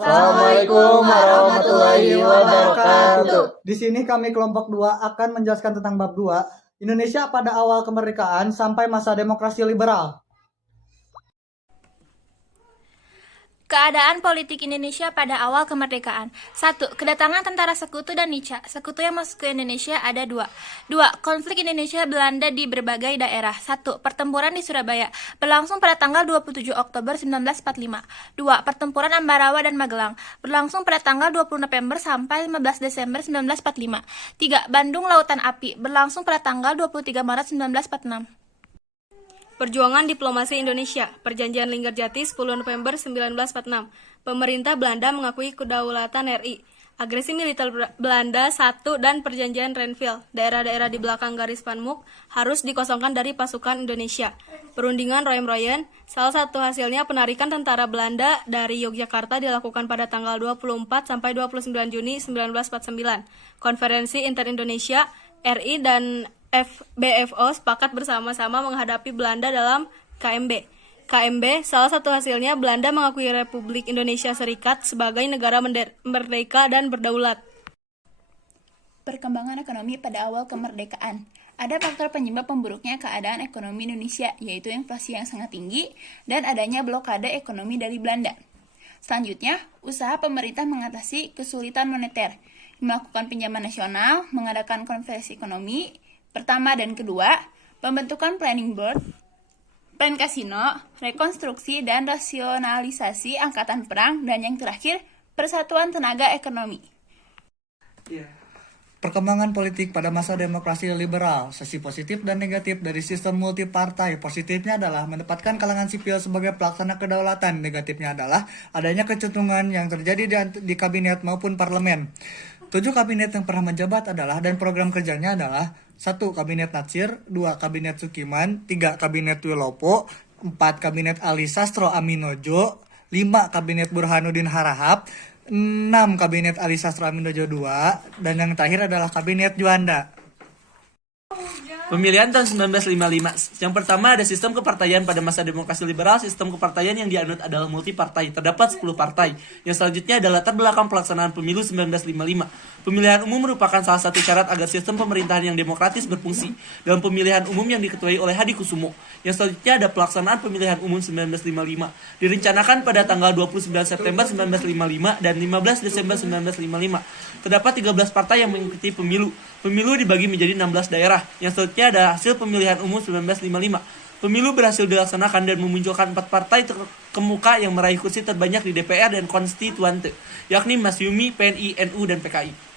Assalamualaikum warahmatullahi wabarakatuh. Di sini kami kelompok 2 akan menjelaskan tentang bab 2, Indonesia pada awal kemerdekaan sampai masa demokrasi liberal. Keadaan politik Indonesia pada awal kemerdekaan. 1. Kedatangan tentara sekutu dan Nica. Sekutu yang masuk ke Indonesia ada 2. 2. Konflik Indonesia-Belanda di berbagai daerah. 1. Pertempuran di Surabaya. Berlangsung pada tanggal 27 Oktober 1945. 2. Pertempuran Ambarawa dan Magelang. Berlangsung pada tanggal 20 November sampai 15 Desember 1945. 3. Bandung Lautan Api. Berlangsung pada tanggal 23 Maret 1946. Perjuangan Diplomasi Indonesia, Perjanjian Linggarjati 10 November 1946. Pemerintah Belanda mengakui kedaulatan RI. Agresi militer Belanda 1 dan Perjanjian Renville. Daerah-daerah di belakang garis Panmuk harus dikosongkan dari pasukan Indonesia. Perundingan Royan-Royan, salah satu hasilnya penarikan tentara Belanda dari Yogyakarta dilakukan pada tanggal 24 sampai 29 Juni 1949. Konferensi Inter-Indonesia, RI dan BFO sepakat bersama-sama menghadapi Belanda dalam KMB. KMB, salah satu hasilnya Belanda mengakui Republik Indonesia Serikat sebagai negara merdeka dan berdaulat. Perkembangan ekonomi pada awal kemerdekaan. Ada faktor penyebab memburuknya keadaan ekonomi Indonesia, yaitu inflasi yang sangat tinggi dan adanya blokade ekonomi dari Belanda. Selanjutnya, usaha pemerintah mengatasi kesulitan moneter, melakukan pinjaman nasional, mengadakan konversi ekonomi, pertama dan kedua, pembentukan planning board, plan kasino, rekonstruksi dan rasionalisasi angkatan perang, dan yang terakhir, persatuan tenaga ekonomi. Perkembangan politik pada masa demokrasi liberal, sisi positif dan negatif dari sistem multipartai. Positifnya adalah menempatkan kalangan sipil sebagai pelaksana kedaulatan. Negatifnya adalah adanya kecenderungan yang terjadi di kabinet maupun parlemen. 7 kabinet yang pernah menjabat adalah dan program kerjanya adalah 1. Kabinet Natsir, 2. Kabinet Sukiman, 3. Kabinet Wilopo, 4. Kabinet Ali Sastro Aminojo, 5. Kabinet Burhanuddin Harahap, 6. Kabinet Ali Sastro Aminojo II, dan yang terakhir adalah Kabinet Juanda. Pemilihan tahun 1955. Yang pertama ada sistem kepartaian pada masa demokrasi liberal. Sistem kepartaian yang dianut adalah multipartai. Terdapat 10 partai. Yang selanjutnya adalah latar belakang pelaksanaan pemilu 1955. Pemilihan umum merupakan salah satu syarat agar sistem pemerintahan yang demokratis berfungsi. Dalam pemilihan umum yang diketuai oleh Hadi Kusumo. Yang selanjutnya ada pelaksanaan pemilihan umum 1955. Direncanakan pada tanggal 29 September 1955 dan 15 Desember 1955. Terdapat 13 partai yang mengikuti pemilu. Pemilu dibagi menjadi 16 daerah. Yang selanjutnya ada hasil pemilihan umum 1955. Pemilu berhasil dilaksanakan dan memunculkan 4 partai terkemuka yang meraih kursi terbanyak di DPR dan konstituante, yakni Masyumi, PNI, NU, dan PKI.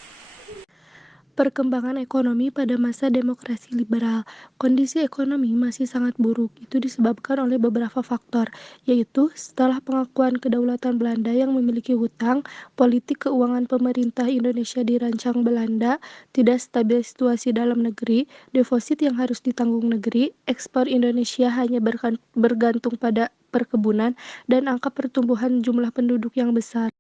Perkembangan ekonomi pada masa demokrasi liberal. Kondisi ekonomi masih sangat buruk. Itu disebabkan oleh beberapa faktor, yaitu setelah pengakuan kedaulatan Belanda yang memiliki hutang, politik keuangan pemerintah Indonesia dirancang Belanda, tidak stabil situasi dalam negeri, defisit yang harus ditanggung negeri, ekspor Indonesia hanya bergantung pada perkebunan, dan angka pertumbuhan jumlah penduduk yang besar.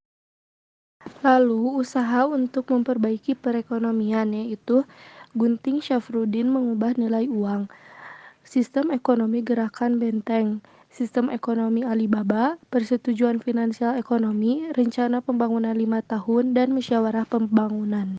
Lalu, usaha untuk memperbaiki perekonomian, yaitu Gunting Syafruddin mengubah nilai uang, sistem ekonomi gerakan Benteng, sistem ekonomi Alibaba, persetujuan finansial ekonomi, rencana pembangunan 5 tahun, dan musyawarah pembangunan.